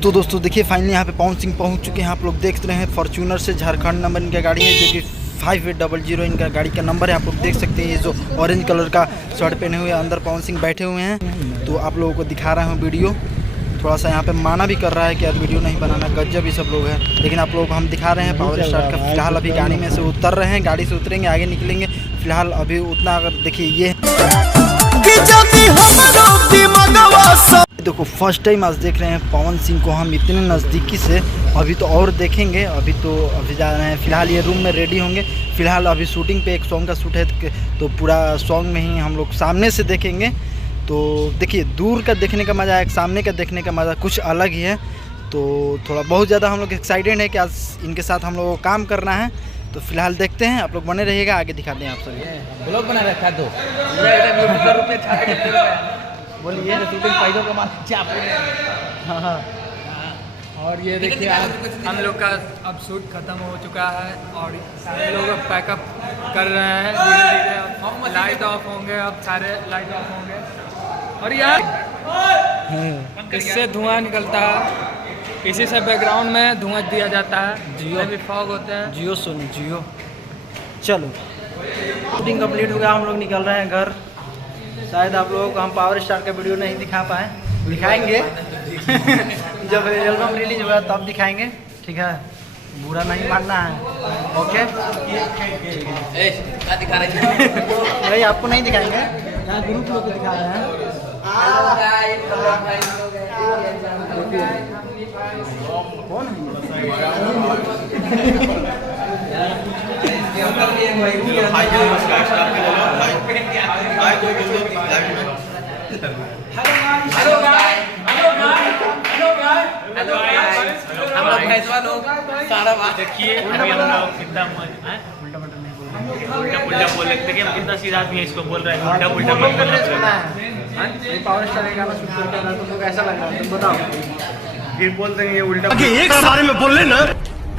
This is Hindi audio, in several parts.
तो दोस्तों देखिए फाइनली यहाँ पे पवन सिंह पहुँच चुके हैं। आप लोग देख रहे हैं फॉर्च्यूनर से झारखंड नंबर इनका गाड़ी है, जो कि 5800 इनका गाड़ी का नंबर है। आप लोग देख सकते हैं ये जो ऑरेंज कलर का शर्ट पहने हुए अंदर पवन सिंह बैठे हुए हैं। तो आप लोगों को दिखा रहा हूँ वीडियो। थोड़ा सा यहाँ पे माना भी कर रहा है कि यार वीडियो नहीं बनाना, गज्जब ही सब लोग हैं, लेकिन आप लोगों को हम दिखा रहे हैं पावर स्टार का। फिलहाल अभी गाड़ी में से उतर रहे हैं, गाड़ी से उतरेंगे आगे निकलेंगे। फिलहाल अभी उतना अगर देखिए ये देखो फर्स्ट टाइम आज देख रहे हैं पवन सिंह को हम इतने नज़दीकी से। अभी तो और देखेंगे, अभी जा रहे हैं। फिलहाल ये रूम में रेडी होंगे। फिलहाल अभी शूटिंग पे एक सॉन्ग का शूट है, तो पूरा सॉन्ग में ही हम लोग सामने से देखेंगे। तो देखिए दूर का देखने का मज़ा है, सामने का देखने का मज़ा कुछ अलग ही है। तो थोड़ा बहुत ज़्यादा हम लोग एक्साइटेड है कि आज इनके साथ हम लोगों को काम करना है। तो फिलहाल देखते हैं, आप लोग बने रहिएगा, आगे दिखाते हैं आप सभी। ब्लॉग बना रखा तो बोलिए शूटिंग पैदों का चाप। हाँ। और ये देखिए हम लोग का अब शूट खत्म हो चुका है और सारे लोग अब पैकअप कर रहे हैं। धीरे धीरे लाइट ऑफ होंगे, अब सारे लाइट ऑफ होंगे और यार इससे धुआं निकलता है, इसी से बैकग्राउंड में धुआं दिया जाता है। जियो भी फॉग होते हैं। जियो सुन जियो। चलो शूटिंग कंप्लीट हो गया, हम लोग निकल रहे हैं घर। शायद आप लोगों को हम पावर स्टार का वीडियो नहीं दिखा पाए, दिखाएंगे जब एल्बम रिलीज होगा तब दिखाएंगे, ठीक है? बुरा नहीं मानना है, ओके? भाई आपको नहीं दिखाएंगे, यहाँ ग्रुप लोग को दिखा रहे हैं। कौन देखिए अभी हम लोग कितना उल्टा बोल रहे थे, हम कितना सीधा आदमी इसको बोल रहे हैं उल्टा पावर स्टार का गाना शूट करके तुम लोग ऐसा लग रहा है, तुम बताओ। फिर बोल देंगे उल्टा एक बारे में बोल लेना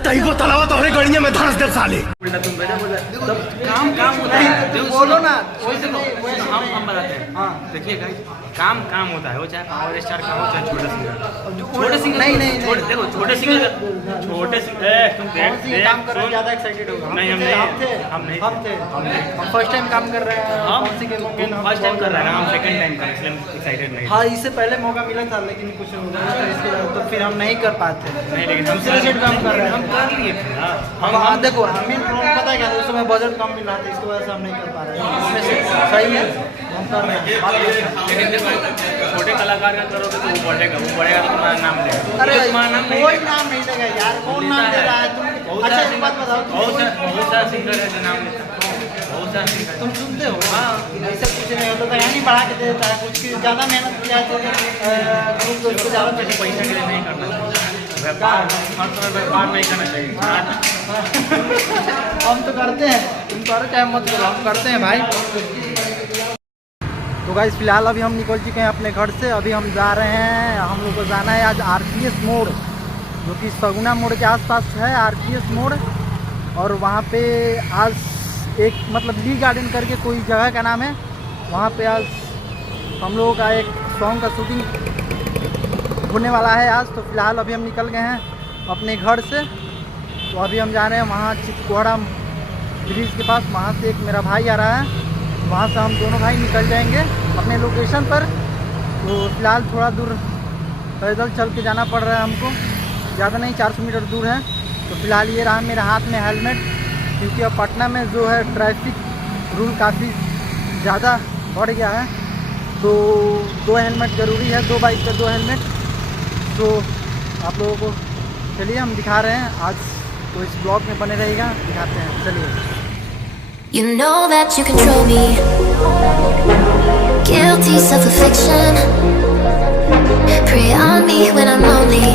तई को तलावा तो गड़िया में धरस दे साले। उल्टा तुम बेटा बोल रहे तब काम होता है, बोलो ना। हम बताते हैं। हाँ देखिए गाइस, काम होता है, वो चाहे पावर स्टार का हो चाहे छोटा सिंगर। नहीं देखो छोटे सिंगर तुम काम कर रहे हैं, ज़्यादा एक्साइटेड होगा। नहीं हम थे हम फर्स्ट टाइम काम कर रहे हैं। हम फर्स्ट टाइम कर रहे हैं, हम सेकंड टाइम कर, इसलिए एक्साइटेड नहीं। हाँ इससे पहले मौका मिला था लेकिन कुछ हो गया था, इसके तो फिर हम नहीं कर पाते। नहीं लेकिन दूसरे सेट काम कर रहे हैं, हम कर लिए थे। हम देखो हमें पता है क्या, उस समय बजट कम मिल रहा था, इसकी वजह से हम नहीं कर पा रहे हैं। इसमें से सही है हम कर रहे हैं। लेकिन देखो छोटे कलाकार का करोगे तो वो बढ़ेगा तो तुम्हारा नाम लेगा। अरे तुम्हारा नाम कोई नाम नहीं देगा यार, कौन नाम दे रहा है तुम? अच्छा एक बात बताओ, बहुत सारा सिंगर है जो नाम लेता है, बहुत सारा सिंगर तुम सुनते हो? हाँ ऐसा कुछ नहीं होता था, यहाँ नहीं बढ़ा के दे देता है, कुछ की ज़्यादा मेहनत किया है तो उसको ज़्यादा पैसा के लिए नहीं करना चाहिए, व्यापार हर समय व्यापार नहीं करना चाहिए। हम तो करते हैं, तुम करो चाहे मत करो, हम करते हैं भाई। तो गाइस फिलहाल अभी हम निकल चुके हैं अपने घर से। अभी हम जा रहे हैं, हम लोग को जाना है आज RPS मोड़, जो कि सगुना मोड़ के आसपास है RPS मोड़। और वहाँ पे आज एक मतलब ली गार्डन करके कोई जगह का नाम है, वहाँ पे आज हम लोगों का एक सॉन्ग का शूटिंग होने वाला है आज। तो फिलहाल अभी हम निकल गए हैं अपने घर से। तो अभी हम जा रहे हैं वहाँ चितकोहरा ब्रिज के पास, वहाँ से एक मेरा भाई आ रहा है, वहाँ से हम दोनों भाई निकल जाएंगे अपने लोकेशन पर। तो फिलहाल थोड़ा दूर पैदल चल के जाना पड़ रहा है हमको, ज़्यादा नहीं 400 मीटर दूर है। तो फिलहाल ये रहा मेरे हाथ में हेलमेट, क्योंकि अब पटना में जो है ट्रैफिक रूल काफ़ी ज़्यादा बढ़ गया है। तो 2 हेलमेट ज़रूरी है, 2 बाइक का 2 हेलमेट। तो आप लोगों को चलिए हम दिखा रहे हैं आज, तो इस ब्लॉग में बने रहेगा, दिखाते हैं, चलिए। You know that you control me. Guilty self-affliction. Prey on me when I'm lonely.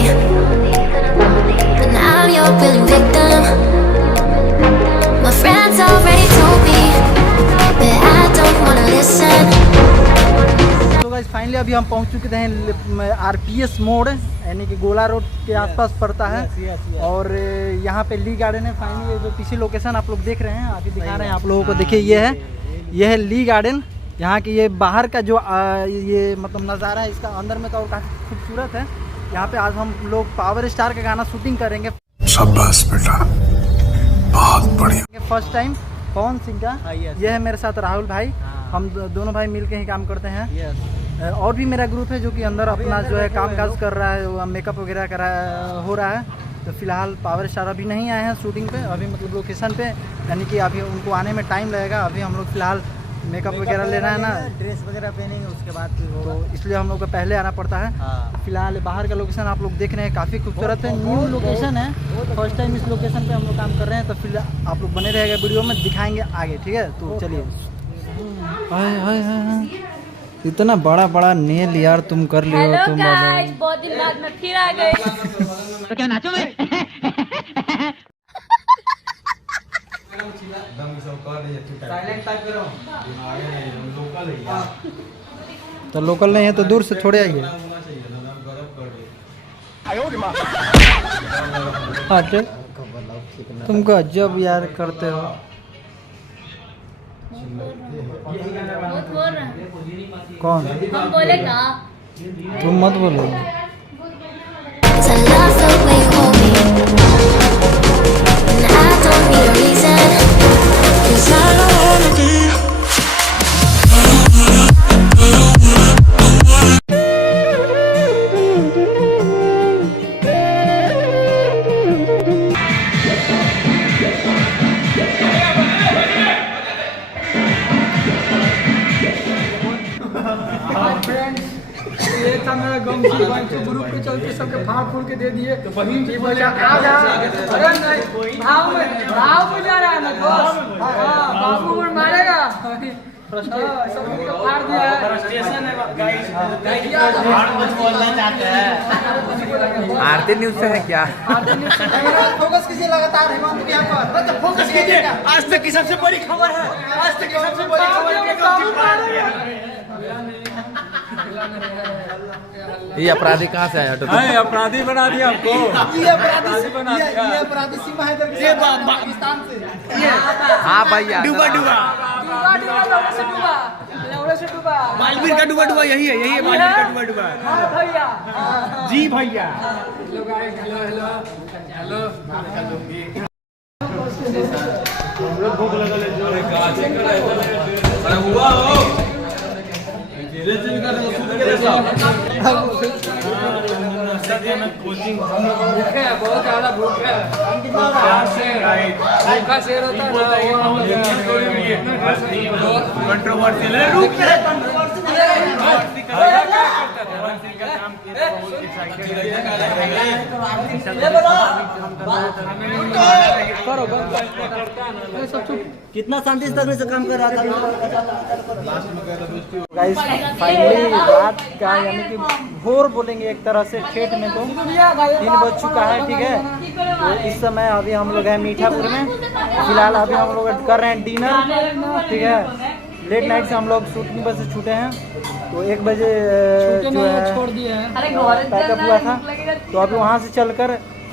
And I'm your willing victim. My friends already told me, but I don't wanna listen. तो गाइस फाइनली अभी हम पहुंच चुके हैं RPS मोड़, यानी कि गोला रोड के आसपास पड़ता है। और यहाँ पे ली गार्डन है। फाइनली ये जो पीछे लोकेशन आप लोग देख रहे हैं, अभी दिखा रहे हैं आप लोगों को, देखिए ये है ली गार्डन। यहाँ की ये बाहर का जो ये मतलब नज़ारा है इसका, अंदर में तो और काफ़ी खूबसूरत है। यहाँ पे आज हम लोग पावर स्टार का गाना शूटिंग करेंगे। शाबाश बेटा, बहुत बढ़िया। फर्स्ट टाइम पवन सिंह का। ये है मेरे साथ राहुल भाई। हम दोनों भाई मिलके ही काम करते हैं। और भी मेरा ग्रुप है जो कि अंदर अपना जो है काम काज कर रहा है, मेकअप वगैरह हो रहा है। तो फिलहाल पावर स्टार अभी नहीं आए हैं शूटिंग पे, अभी मतलब लोकेशन पे, यानी कि अभी उनको आने में टाइम लगेगा। अभी हम लोग फिलहाल मेकअप वगैरह लेना है ना, ड्रेस वगैरह पहनेंगे, उसके बाद तो इसलिए हम लोग को पहले आना पड़ता है। फिलहाल बाहर का लोकेशन आप लोग देख रहे हैं, काफ़ी खूबसूरत है, न्यू लोकेशन है। फर्स्ट टाइम इस लोकेशन पे हम लोग काम कर रहे हैं। तो फिर आप लोग बने रहेगा, वीडियो में दिखाएंगे आगे, ठीक है। तो चलिए। इतना बड़ा बड़ा नेल यार तुम कर लियो। हेलो तुम गाइस, बहुत दिन बाद मैं फिर आ गई। तो क्या नाचो मैं? तो लोकल नहीं है तो दूर से थोड़े आइए। अच्छा, तुमको अजब यार करते हो। कौन? हम बोले का तुम मत बोलो। 'Cause I love the way you hold me, and I don't need a reason. 'Cause I don't wanna be. ये था मेरा गमछी भाई तो ग्रुप के चलते सबके फाड़ फूल के दे दिए। तो बहिन की बोला आ जा, अरे नहीं भाव में जा रहा है ना दोस्त। हां बाबू पर मारेगा। सबको फाड़ दिया है। स्टेशन है गाइस, फाड़ मत बोलना चाहते हैं। आरती न्यूज़ से है क्या? आरती न्यूज़ से फोकस कीजिए लगातार हेमंत के यहाँ पर। फोकस कीजिए। आज तक की सबसे बड़ी खबर है, आज तक की सबसे बड़ी खबर ये अपराधी कहाँ से आया? अपराधी बना दिया हमको। ये अपराधी सीमा हैदर के पाकिस्तान से। हाँ भैया, डूबा मालवीर का डूबा यही है मालवीर का डूबा। भैया जी भैया। हेलो भूख लगा भूख है, बहुत ज्यादा भूख है। भूखा शेर होता कितना शांति से काम कर रहा था। गाइस फाइनली रात का यानी कि भोर बोलेंगे एक तरह से, ठेठ में तो 3 बज चुका है, ठीक है। तो इस समय अभी हम लोग हैं मीठापुर में। फिलहाल अभी हम लोग कर रहे हैं डिनर, ठीक है। लेट नाइट से हम लोग शूटिंग पर से छूटे हैं, तो 1 बजे जो है छोड़ दिए हैं, पैकअप हुआ था। तो अभी वहाँ से चलकर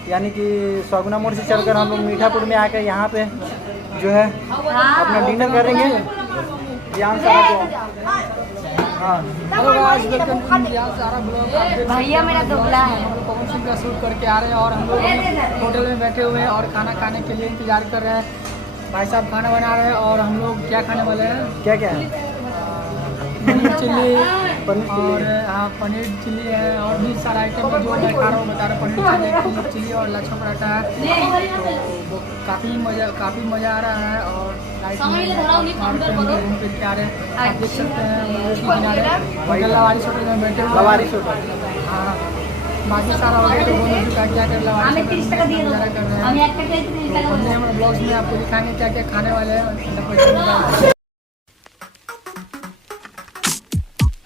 यानी कि सगुना मोड़ से चलकर हम लोग मीठापुर में आकर यहाँ पे जो है अपना डिनर करेंगे। ध्यान सारा भैया मेरा दुबला है। पवन सिंह का शूट करके आ रहे हैं और हम लोग होटल में बैठे हुए हैं और खाना खाने के लिए इंतजार कर रहे हैं। भाई साहब खाना बना रहे हैं और हम लोग क्या खाने वाले हैं? क्या क्या है? पनीर चिल्ली और हाँ पनीर चिल्ली है और भी सारा आइटम है जो मैं खा रहा हूँ, बता रहा हूँ। पनीर चिल्ली और लच्छा पराठा है। तो काफ़ी मज़ा आ रहा है और रूम पे आ रहे हैं, आप देख सकते हैं। लवारिस होटल में बैठे हुए। हाँ बाकी सारा ऑर्डर तो बोल चुका है, क्या कर लवारिस कर रहे हैं। तो हमारे ब्लॉग्स में आपको दिखाएंगे क्या क्या खाने वाले हैं।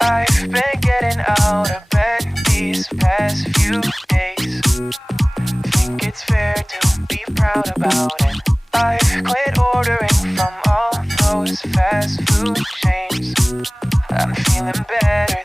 I've been getting out of bed these past few days. Think it's fair to be proud about it. I've quit ordering from all those fast food chains. I'm feeling better